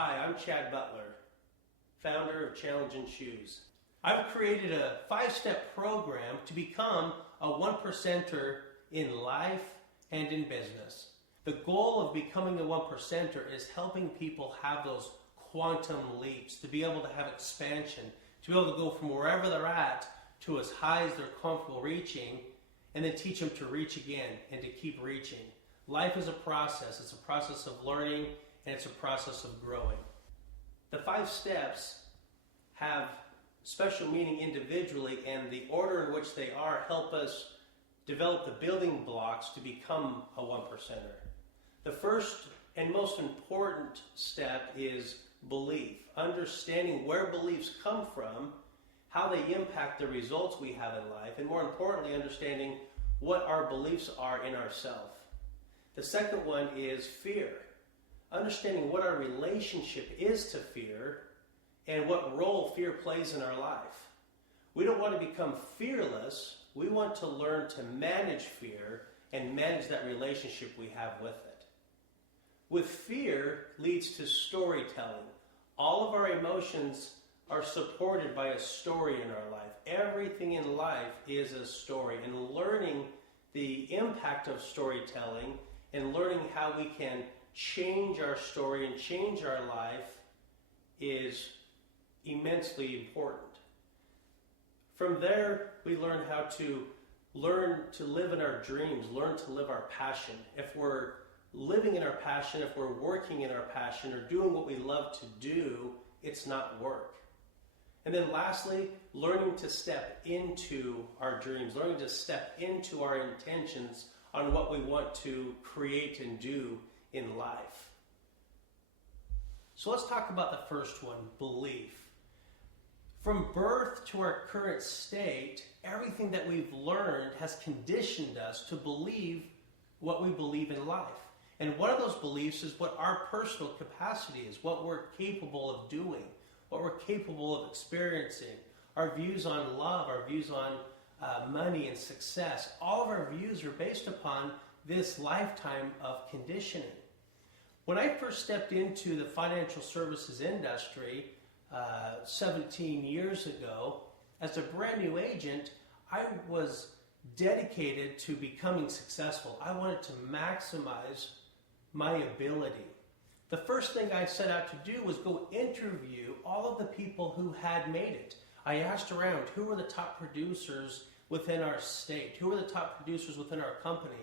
Hi, I'm Chad Butler, founder of Challenging Shoes. I've created a 5-step program to become a 1%er in life and in business. The goal of becoming a 1%er is helping people have those quantum leaps, to be able to have expansion, to be able to go from wherever they're at to as high as they're comfortable reaching, and then teach them to reach again and to keep reaching. Life is a process. It's a process of learning, and it's a process of growing. The 5 steps have special meaning individually, and the order in which they are help us develop the building blocks to become a 1%er. The first and most important step is belief. Understanding where beliefs come from, how they impact the results we have in life, and more importantly, understanding what our beliefs are in ourselves. The second one is fear. Understanding what our relationship is to fear and what role fear plays in our life. We don't want to become fearless. We want to learn to manage fear and manage that relationship we have with it. With fear leads to storytelling. All of our emotions are supported by a story in our life. Everything in life is a story, and learning the impact of storytelling and learning how we can change our story and change our life is immensely important. From there, we learn how to live in our dreams, learn to live our passion. If we're living in our passion, if we're working in our passion or doing what we love to do, it's not work. And then lastly, learning to step into our dreams, learning to step into our intentions on what we want to create and do in life. So let's talk about the first one, belief. From birth to our current state, everything that we've learned has conditioned us to believe what we believe in life. And one of those beliefs is what our personal capacity is, what we're capable of doing, what we're capable of experiencing, our views on love, our views on money and success. All of our views are based upon this lifetime of conditioning. When I first stepped into the financial services industry 17 years ago, as a brand new agent, I was dedicated to becoming successful. I wanted to maximize my ability. The first thing I set out to do was go interview all of the people who had made it. I asked around, who were the top producers within our state? Who were the top producers within our company?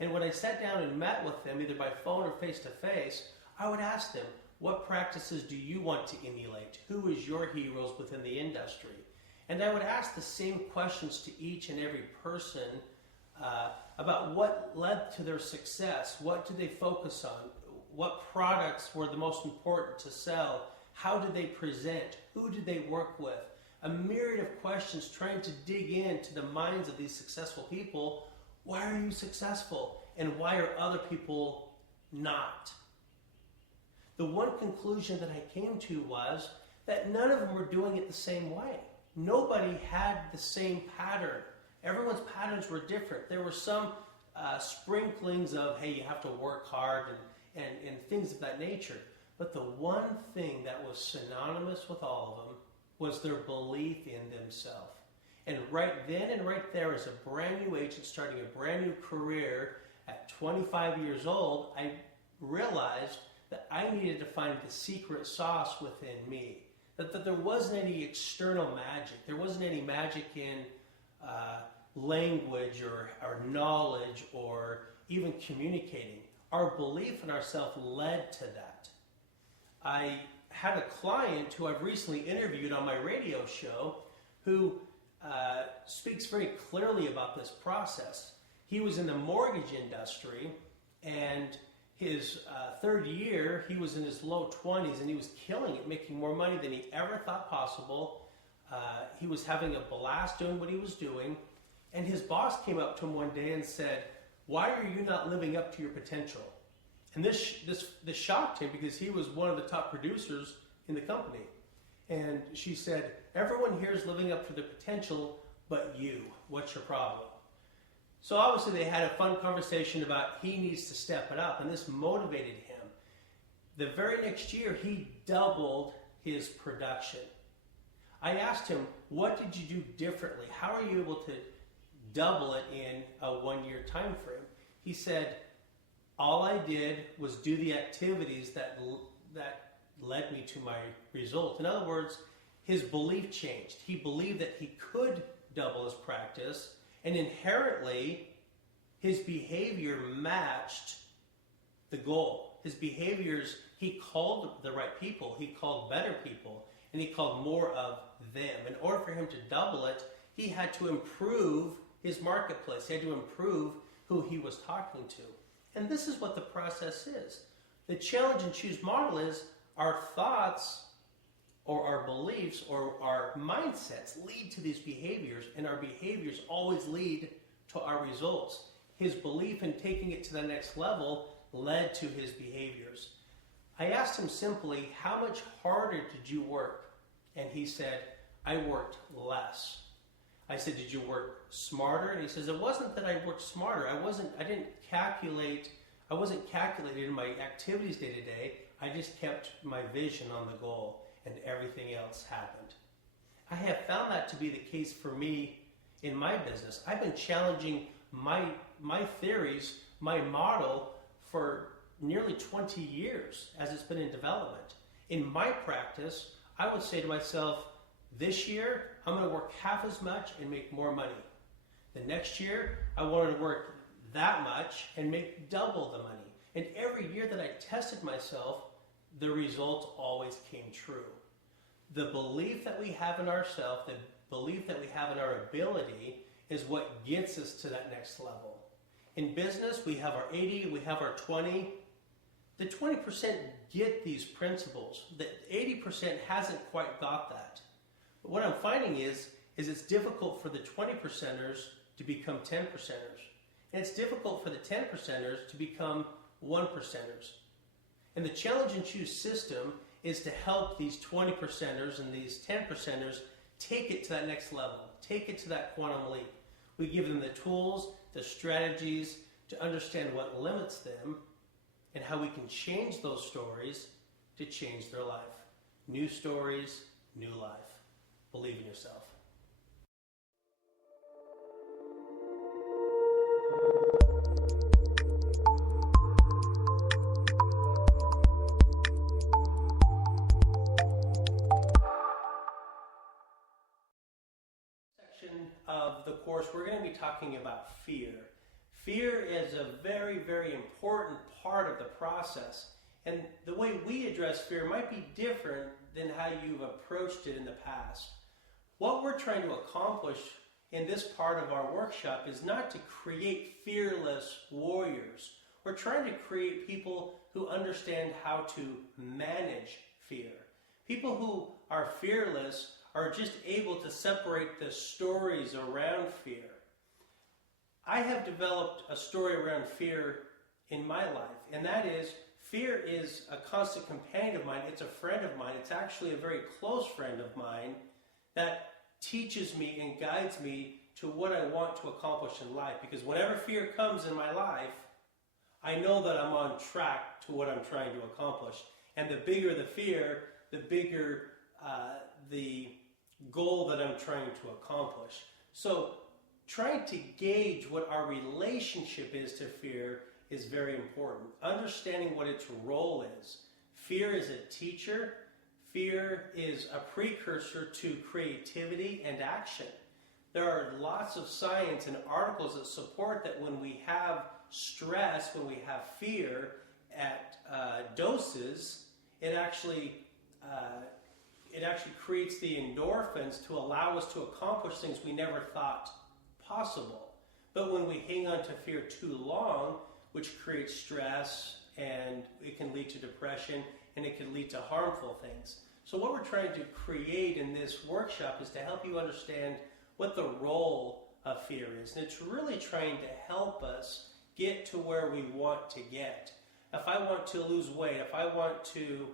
And when I sat down and met with them, either by phone or face-to-face, I would ask them, what practices do you want to emulate? Who is your heroes within the industry? And I would ask the same questions to each and every person about what led to their success. What did they focus on? What products were the most important to sell? How did they present? Who did they work with? A myriad of questions trying to dig into the minds of these successful people. Why are you successful? And why are other people not? The one conclusion that I came to was that none of them were doing it the same way. Nobody had the same pattern. Everyone's patterns were different. There were some sprinklings of, hey, you have to work hard and things of that nature. But the one thing that was synonymous with all of them was their belief in themselves. And right then and right there, as a brand new agent starting a brand new career at 25 years old, I realized that I needed to find the secret sauce within me. That there wasn't any external magic. There wasn't any magic in language or knowledge or even communicating. Our belief in ourselves led to that. I had a client who I've recently interviewed on my radio show who speaks very clearly about this process. He was in the mortgage industry, and his third year, he was in his low 20s, and he was killing it, making more money than he ever thought possible. He was having a blast doing what he was doing, and his boss came up to him one day and said, "Why are you not living up to your potential?" And this shocked him because he was one of the top producers in the company. And she said, "Everyone here is living up to their potential, but you. What's your problem?" So obviously they had a fun conversation about he needs to step it up, and this motivated him. The very next year, he doubled his production. I asked him, what did you do differently? How are you able to double it in a 1-year time frame? He said, all I did was do the activities that led me to my result. In other words, his belief changed. He believed that he could double his practice, and inherently, his behavior matched the goal. His behaviors, he called the right people, he called better people, and he called more of them. In order for him to double it, he had to improve his marketplace. He had to improve who he was talking to. And this is what the process is. The challenge and choose model is our thoughts or our beliefs or our mindsets lead to these behaviors, and our behaviors always lead to our results. His belief in taking it to the next level led to his behaviors. I asked him simply, how much harder did you work? And he said, I worked less. I said, did you work smarter? And he says, it wasn't that I worked smarter. I wasn't calculating in my activities day to day. I just kept my vision on the goal, and everything else happened. I have found that to be the case for me in my business. I've been challenging my theories, my model, for nearly 20 years as it's been in development. In my practice, I would say to myself, this year, I'm going to work half as much and make more money. The next year, I wanted to work that much and make double the money. And every year that I tested myself, the results always came true. The belief that we have in ourselves, the belief that we have in our ability, is what gets us to that next level. In business, we have our 80, we have our 20. The 20% get these principles. The 80% hasn't quite got that. But what I'm finding is it's difficult for the 20%ers to become 10%ers. And it's difficult for the 10%ers to become 1%ers. And the challenge and choose system is to help these 20%ers and these 10%ers take it to that next level, take it to that quantum leap. We give them the tools, the strategies to understand what limits them and how we can change those stories to change their life. New stories, new life. Believe in yourself. Of the course, we're going to be talking about fear. Fear is a very, very important part of the process. And the way we address fear might be different than how you've approached it in the past. What we're trying to accomplish in this part of our workshop is not to create fearless warriors. We're trying to create people who understand how to manage fear. People who are fearless are just able to separate the stories around fear. I have developed a story around fear in my life, and that is, fear is a constant companion of mine. It's a friend of mine. It's actually a very close friend of mine that teaches me and guides me to what I want to accomplish in life. Because whenever fear comes in my life, I know that I'm on track to what I'm trying to accomplish. And the bigger the fear, the bigger the goal that I'm trying to accomplish. So trying to gauge what our relationship is to fear is very important. Understanding what its role is. Fear is a teacher. Fear is a precursor to creativity and action. There are lots of science and articles that support that when we have stress, when we have fear at doses, it actually creates the endorphins to allow us to accomplish things we never thought possible. But when we hang on to fear too long, which creates stress, and it can lead to depression, and it can lead to harmful things. So what we're trying to create in this workshop is to help you understand what the role of fear is. And it's really trying to help us get to where we want to get. If I want to lose weight, if I want to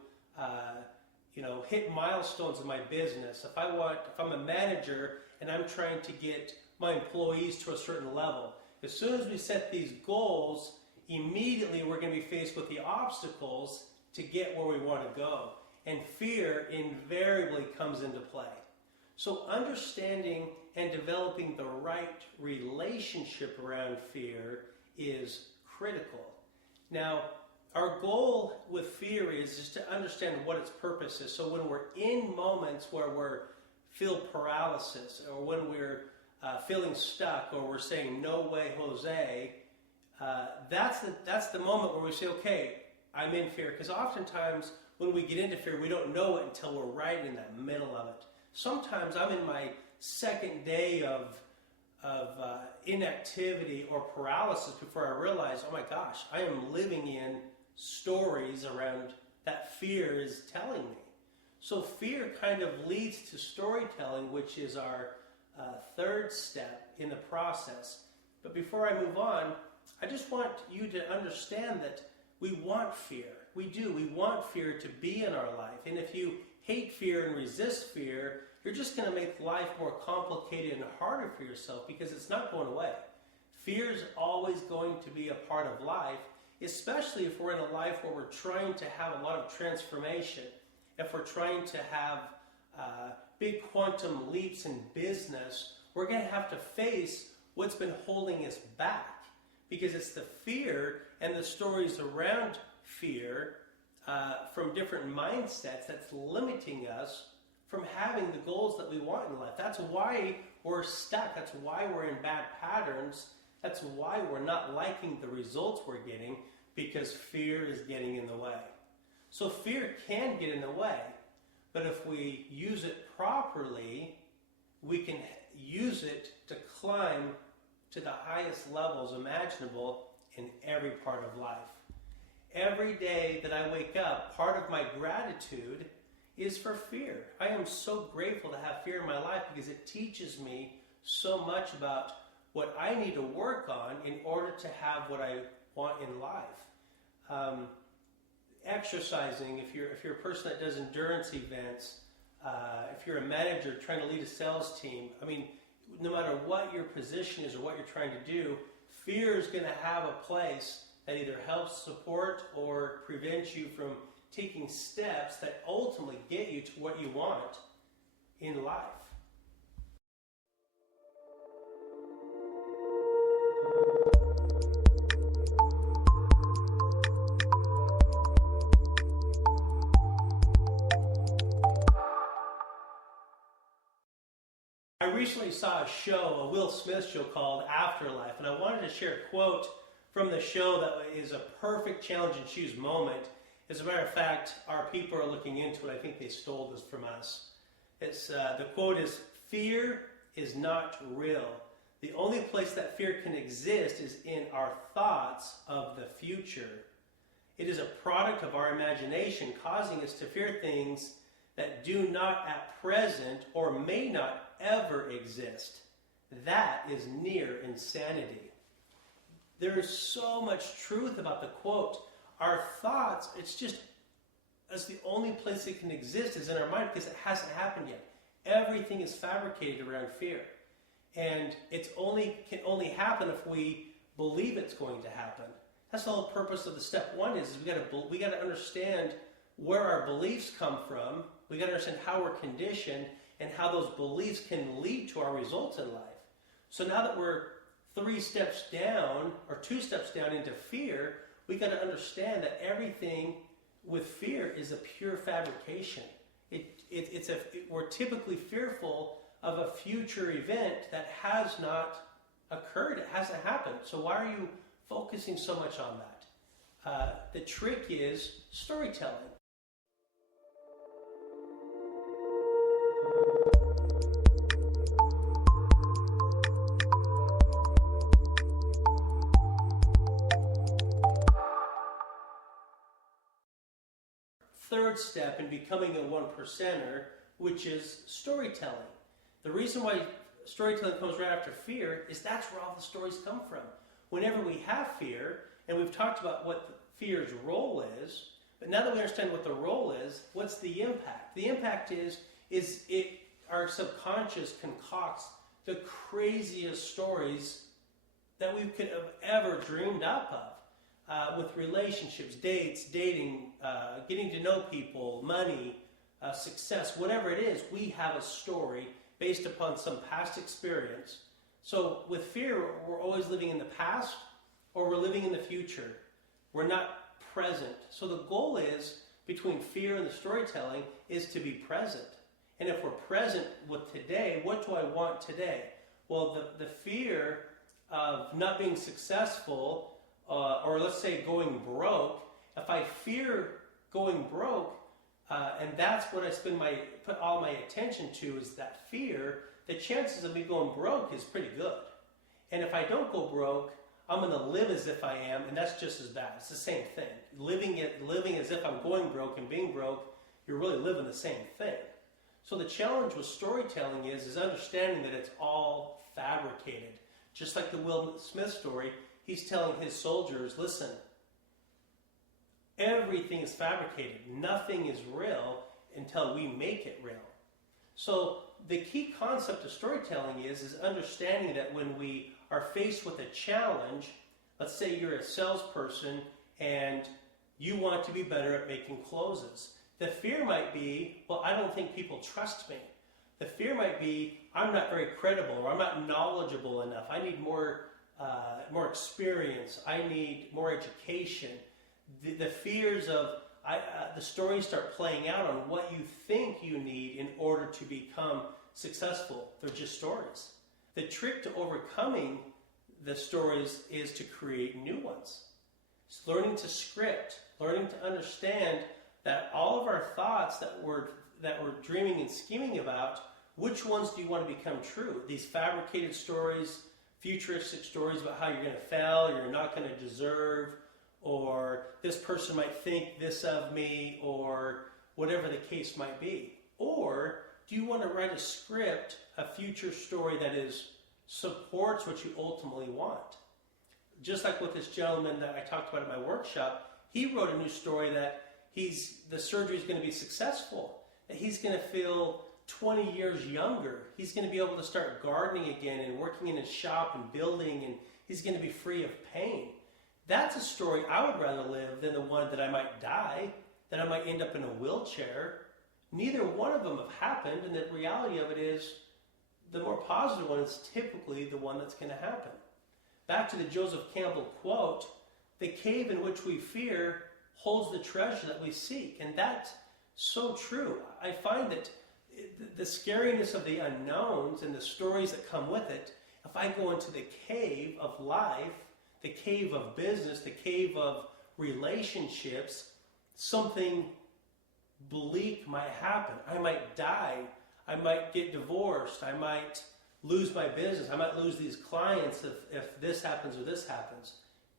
hit milestones in my business, if I'm a manager and I'm trying to get my employees to a certain level, as soon as we set these goals, immediately we're going to be faced with the obstacles to get where we want to go. And fear invariably comes into play. So understanding and developing the right relationship around fear is critical. Now, our goal with fear is to understand what its purpose is. So when we're in moments where we feel paralysis, or when we're feeling stuck, or we're saying, no way, Jose, that's the moment where we say, okay, I'm in fear. Because oftentimes when we get into fear, we don't know it until we're right in the middle of it. Sometimes I'm in my second day of inactivity or paralysis before I realize, oh my gosh, I am living in stories around that fear is telling me. So fear kind of leads to storytelling, which is our third step in the process. But before I move on, I just want you to understand that we want fear. We do. We want fear to be in our life. And if you hate fear and resist fear, you're just going to make life more complicated and harder for yourself, because it's not going away. Fear is always going to be a part of life, especially if we're in a life where we're trying to have a lot of transformation. If we're trying to have big quantum leaps in business, we're going to have to face what's been holding us back, because it's the fear and the stories around fear from different mindsets that's limiting us from having the goals that we want in life. That's why we're stuck. That's why we're in bad patterns. That's why we're not liking the results we're getting, because fear is getting in the way. So fear can get in the way, but if we use it properly, we can use it to climb to the highest levels imaginable in every part of life. Every day that I wake up, part of my gratitude is for fear. I am so grateful to have fear in my life, because it teaches me so much about what I need to work on in order to have what I want in life. Exercising, if you're a person that does endurance events, if you're a manager trying to lead a sales team, I mean, no matter what your position is or what you're trying to do, fear is going to have a place that either helps support or prevents you from taking steps that ultimately get you to what you want in life. I recently saw a show, a Will Smith show called Afterlife, and I wanted to share a quote from the show that is a perfect challenge and choose moment. As a matter of fact, our people are looking into it. I think they stole this from us. It's the quote is, "Fear is not real. The only place that fear can exist is in our thoughts of the future. It is a product of our imagination, causing us to fear things that do not at present or may not ever exist. That is near insanity." There is so much truth about the quote. Our thoughts, that's the only place it can exist is in our mind, because it hasn't happened yet. Everything is fabricated around fear. And it can only happen if we believe it's going to happen. That's the whole purpose of the step one is we got to understand where our beliefs come from. We got to understand how we're conditioned and how those beliefs can lead to our results in life. So now that we're 3 steps down or 2 steps down into fear, we got to understand that everything with fear is a pure fabrication. We're typically fearful of a future event that has not occurred. It hasn't happened. So why are you focusing so much on that? The trick is storytelling. Third step in becoming a 1%er, which is storytelling. The reason why storytelling comes right after fear is that's where all the stories come from. Whenever we have fear, and we've talked about what fear's role is, but now that we understand what the role is, what's the impact? The impact is our subconscious concocts the craziest stories that we could have ever dreamed up of. with relationships, dates, dating, getting to know people, money, success, whatever it is, we have a story based upon some past experience. So with fear, we're always living in the past or we're living in the future. We're not present. So the goal is, between fear and the storytelling, is to be present. And if we're present with today, what do I want today? Well, the fear of not being successful, or let's say going broke, if I fear going broke, and that's what I put all my attention to, is that fear, the chances of me going broke is pretty good. And if I don't go broke, I'm going to live as if I am, and that's just as bad. It's the same thing. Living as if I'm going broke and being broke, you're really living the same thing. So the challenge with storytelling is understanding that it's all fabricated. Just like the Will Smith story, he's telling his soldiers, listen, everything is fabricated. Nothing is real until we make it real. So the key concept of storytelling is understanding that when we are faced with a challenge, let's say you're a salesperson and you want to be better at making closes. The fear might be, well, I don't think people trust me. The fear might be, I'm not very credible, or I'm not knowledgeable enough. I need more experience. I need more education. The fears of the stories start playing out on what you think you need in order to become successful. They're just stories. The trick to overcoming the stories is to create new ones. It's learning to script, learning to understand that all of our thoughts that we're dreaming and scheming about, which ones do you want to become true? These fabricated stories, futuristic stories about how you're going to fail, you're not going to deserve, or this person might think this of me, or whatever the case might be. Or do you want to write a script, a future story that supports what you ultimately want? Just like with this gentleman that I talked about at my workshop, he wrote a new story that the surgery is going to be successful, that he's going to feel 20 years younger. He's going to be able to start gardening again and working in his shop and building, and he's going to be free of pain. That's a story I would rather live than the one that I might die, that I might end up in a wheelchair. Neither one of them have happened, and the reality of it is the more positive one is typically the one that's going to happen. Back to the Joseph Campbell quote, the cave in which we fear holds the treasure that we seek. And that's so true. I find that the scariness of the unknowns and the stories that come with it, if I go into the cave of life, the cave of business, the cave of relationships, something bleak might happen. I might die. I might get divorced. I might lose my business. I might lose these clients if this happens or this happens.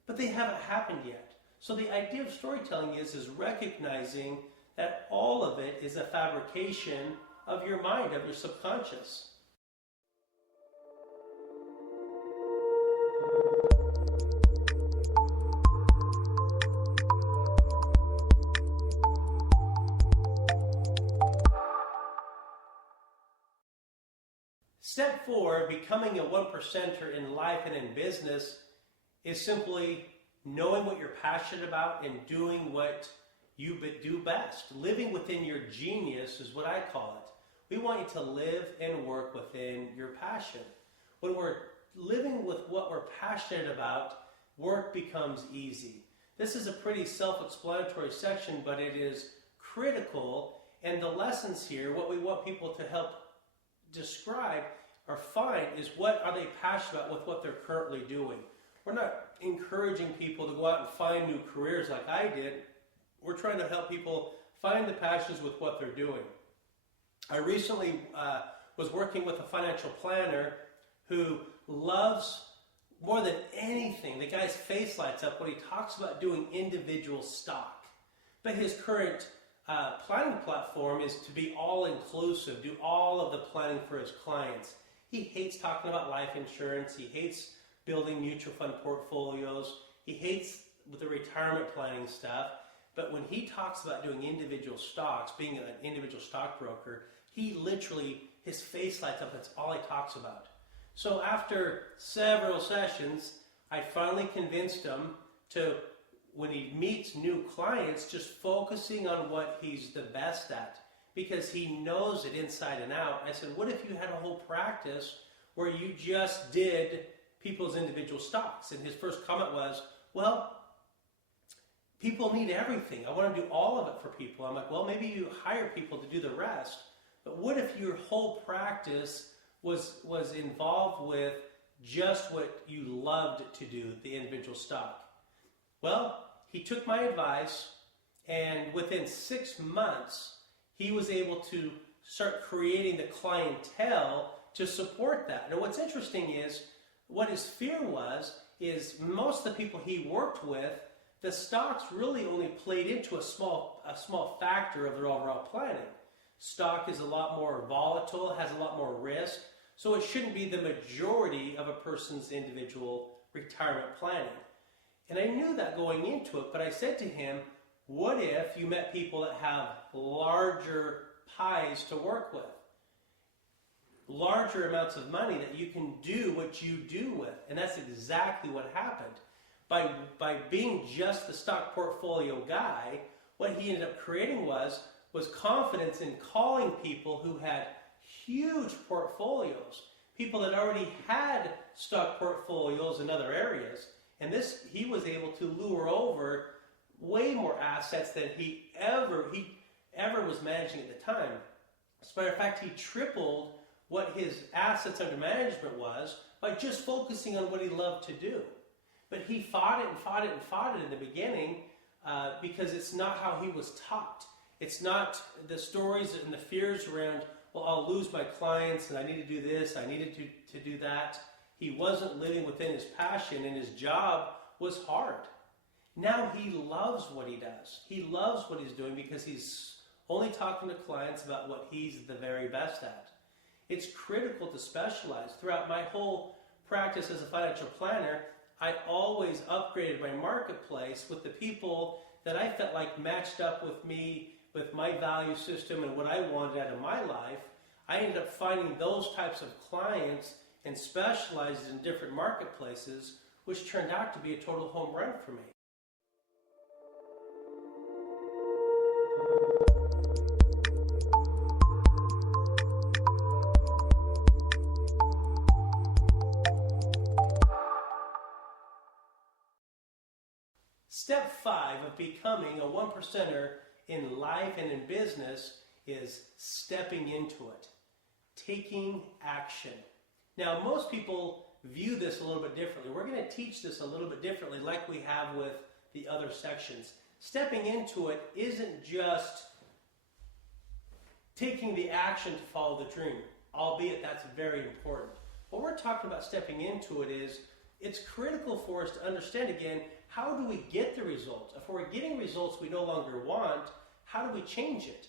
But they haven't happened yet. So the idea of storytelling is recognizing that all of it is a fabrication of your mind, of your subconscious. Step 4, becoming a 1%er in life and in business, is simply knowing what you're passionate about and doing what you do best. Living within your genius is what I call it. We want you to live and work within your passion. When we're living with what we're passionate about, work becomes easy. This is a pretty self-explanatory section, but it is critical, and the lessons here, what we want people to help describe or find, is what are they passionate about with what they're currently doing. We're not encouraging people to go out and find new careers like I did. We're trying to help people find the passions with what they're doing. I recently was working with a financial planner who loves, more than anything, the guy's face lights up when he talks about doing individual stock. But his current planning platform is to be all-inclusive, do all of the planning for his clients. He hates talking about life insurance. He hates building mutual fund portfolios. He hates the retirement planning stuff. But when he talks about doing individual stocks, being an individual stockbroker, he literally, his face lights up. That's all he talks about. So after several sessions, I finally convinced him to when he meets new clients, just focusing on what he's the best at, because he knows it inside and out. I said, what if you had a whole practice where you just did people's individual stocks? And his first comment was, well, people need everything. I want to do all of it for people. I'm like, well, maybe you hire people to do the rest. But what if your whole practice was involved with just what you loved to do, the individual stock? Well, he took my advice, and within 6 months, he was able to start creating the clientele to support that. Now, what's interesting is, what his fear is most of the people he worked with, the stocks really only played into a small factor of their overall planning. Stock is a lot more volatile, has a lot more risk, so it shouldn't be the majority of a person's individual retirement planning. And I knew that going into it, but I said to him, what if you met people that have larger pies to work with? Larger amounts of money that you can do what you do with. And that's exactly what happened. By being just the stock portfolio guy, what he ended up creating was confidence in calling people who had huge portfolios, people that already had stock portfolios in other areas. And he was able to lure over way more assets than he ever was managing at the time. As a matter of fact, he tripled what his assets under management was by just focusing on what he loved to do. But he fought it in the beginning because it's not how he was taught. It's not the stories and the fears around, well, I'll lose my clients and I need to do this, I needed to do that. He wasn't living within his passion, and his job was hard. Now he loves what he does. He loves what he's doing because he's only talking to clients about what he's the very best at. It's critical to specialize. Throughout my whole practice as a financial planner, I always upgraded my marketplace with the people that I felt like matched up with me, with my value system and what I wanted out of my life. I ended up finding those types of clients and specialized in different marketplaces, which turned out to be a total home run for me. Step 5 of becoming a 1%er in life and in business is stepping into it, taking action. Now, most people view this a little bit differently. We're going to teach this a little bit differently like we have with the other sections. Stepping into it isn't just taking the action to follow the dream, albeit that's very important. What we're talking about stepping into it is, it's critical for us to understand again, how do we get the results? If we're getting results we no longer want, how do we change it?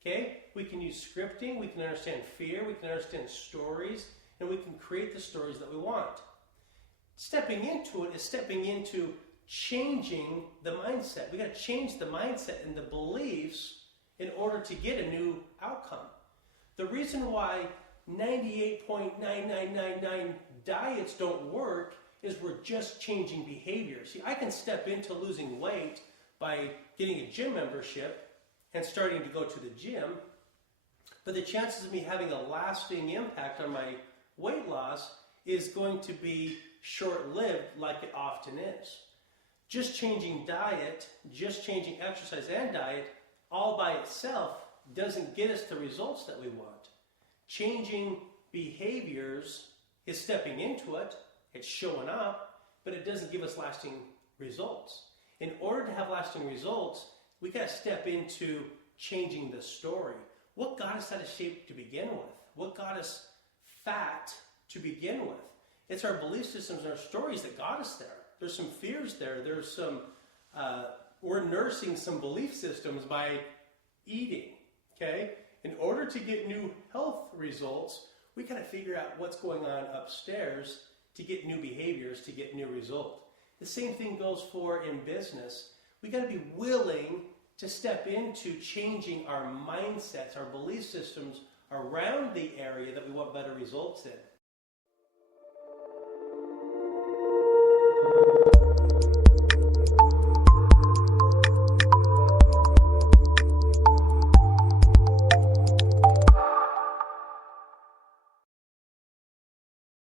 Okay? We can use scripting, we can understand fear, we can understand stories, and we can create the stories that we want. Stepping into it is stepping into changing the mindset. We got to change the mindset and the beliefs in order to get a new outcome. The reason why 98.9999 diets don't work is we're just changing behavior. See, I can step into losing weight by getting a gym membership and starting to go to the gym, but the chances of me having a lasting impact on my weight loss is going to be short-lived, like it often is. Just changing diet, just changing exercise and diet, all by itself doesn't get us the results that we want. Changing behaviors is stepping into it, it's showing up, but it doesn't give us lasting results. In order to have lasting results, we got to step into changing the story. What got us out of shape to begin with? What got us fat to begin with? It's our belief systems and our stories that got us there. There's some fears there. There's some, we're nursing some belief systems by eating, okay? In order to get new health results, we got to figure out what's going on upstairs to get new behaviors, to get new results. The same thing goes for in business. We got to be willing to step into changing our mindsets, our belief systems around the area that we want better results in.